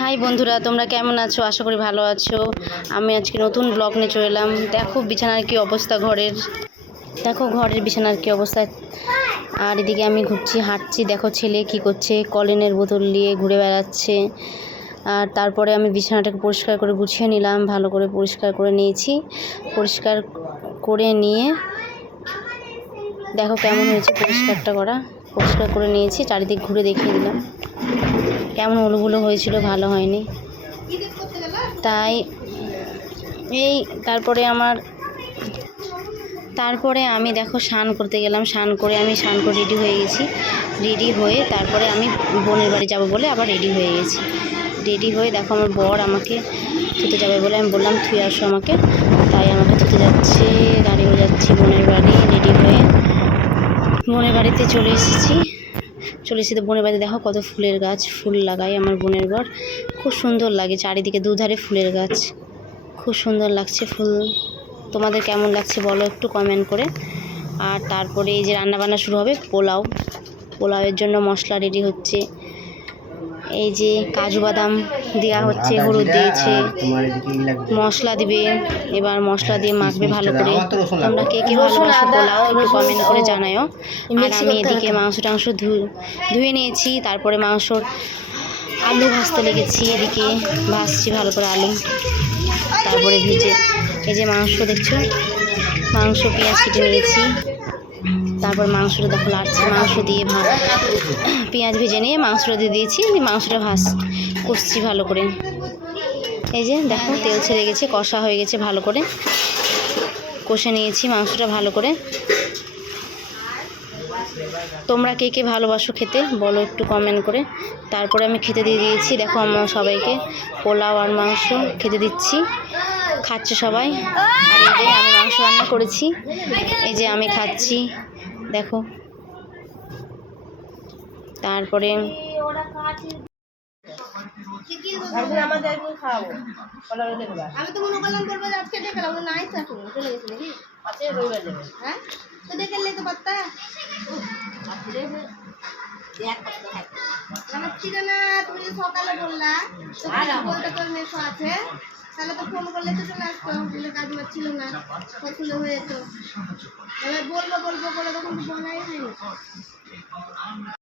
High বন্ধুরা, তোমরা কেমন আছো? আশা করি ভালো আছো। আমি আজকে নতুন ব্লগ নিয়ে চলে এলাম। দেখো বিছানার কি অবস্থা ঘরের, দেখো ঘরের বিছানার কি অবস্থা। আর এদিকে আমি ঘুরছি, হাঁটছি। দেখো ছেলে কি করছে, কলিনের বোতল নিয়ে ঘুরে বেড়াচ্ছে। আর তারপরে আমি বিছানাটাকে পরিষ্কার করে গুছিয়ে নিলাম, ভালো করে পরিষ্কার করে নিয়েছি। পরিষ্কার করে নিয়ে দেখো কেমন হয়েছে পরিষ্কারটা করা। পরিষ্কার করে নিয়েছি, চারিদিক ঘুরে দেখিয়ে দিলাম কেমন উলুগুলো হয়েছিল, ভালো হয়নি। তাই এই তারপরে আমি দেখো স্নান করতে গেলাম। স্নান করে রেডি হয়ে গেছি। রেডি হয়ে তারপরে আমি বোনের বাড়ি যাব বলে আবার রেডি হয়ে গেছি। রেডি হয়ে দেখো আমার বর আমাকে থুতে যাবে বলে আমি বললাম থুয়ে আসো আমাকে, তাই আমাকে থুতে যাচ্ছে। গাড়ি করে যাচ্ছি বোনের বাড়ি। রেডি হয়ে বোনের বাড়িতে চলে এসেছি। তো বোনের বাড়িতে দেখো কত ফুলের গাছ, ফুল লাগাই আমার বোনের বর। খুব সুন্দর লাগে, চারিদিকে দুধারে ফুলের গাছ, খুব সুন্দর লাগছে ফুল। তোমাদের কেমন লাগছে বলো একটু কমেন্ট করে। আর তারপরে এই যে রান্নাবান্না শুরু হবে, পোলাওয়ের জন্য মশলা রেডি হচ্ছে। এই যে কাজু বাদাম দেওয়া হচ্ছে, হলুদ দিয়েছে, মশলা দিবে। এবার মশলা দিয়ে মাখবে ভালো করে। তোমরা কে কে ভালোবাসো পোলাও একটু কমেন্ট করে জানাও। আর আমি এদিকে মাংস টাংস ধুয়ে নিয়েছি। তারপরে মাংসর আলু ভাজতে লেগেছি, এদিকে ভাজছি ভালো করে আলু। তারপরে ভেজে এই যে মাংস দেখছো, মাংস পেঁয়াজ কেটে নিয়েছি। তারপর মাংসটা দেখো লাড়ছি, মাংস দিয়ে পেঁয়াজ ভেজে নিয়ে মাংসটা দিয়ে দিয়েছি। মাংসটা কষছি ভালো করে। এই যে দেখো তেল ছেড়ে গেছে, কষা হয়ে গেছে, ভালো করে কষে নিয়েছি মাংসটা ভালো করে। তোমরা কে কে ভালোবাসো খেতে বলো একটু কমেন্ট করে। তারপরে আমি খেতে দিয়ে দিয়েছি। দেখো আমরা সবাইকে পোলাও আর মাংস খেতে দিচ্ছি, খাচ্ছে সবাই। আর এই যে আমি মাংস রান্না করেছি, এই যে আমি খাচ্ছি দেখো। তারপরে আমি তো মনে করলাম বলবো আজকে দেখালাম নাই চাকু চলে গেছে নাকি আজকে রবিবার যাবে। হ্যাঁ তো দেখলে তো পাত্তা আমার ছিল না। তুমি সকালে বললা বলতে তোর মেশো আছে, তাহলে তো ফোন করলে তো চলে আসতো। বলে কাজ ছিল না, খুলে হয়ে যেত। বলবো বলে তখন তো বলাই হয়নি।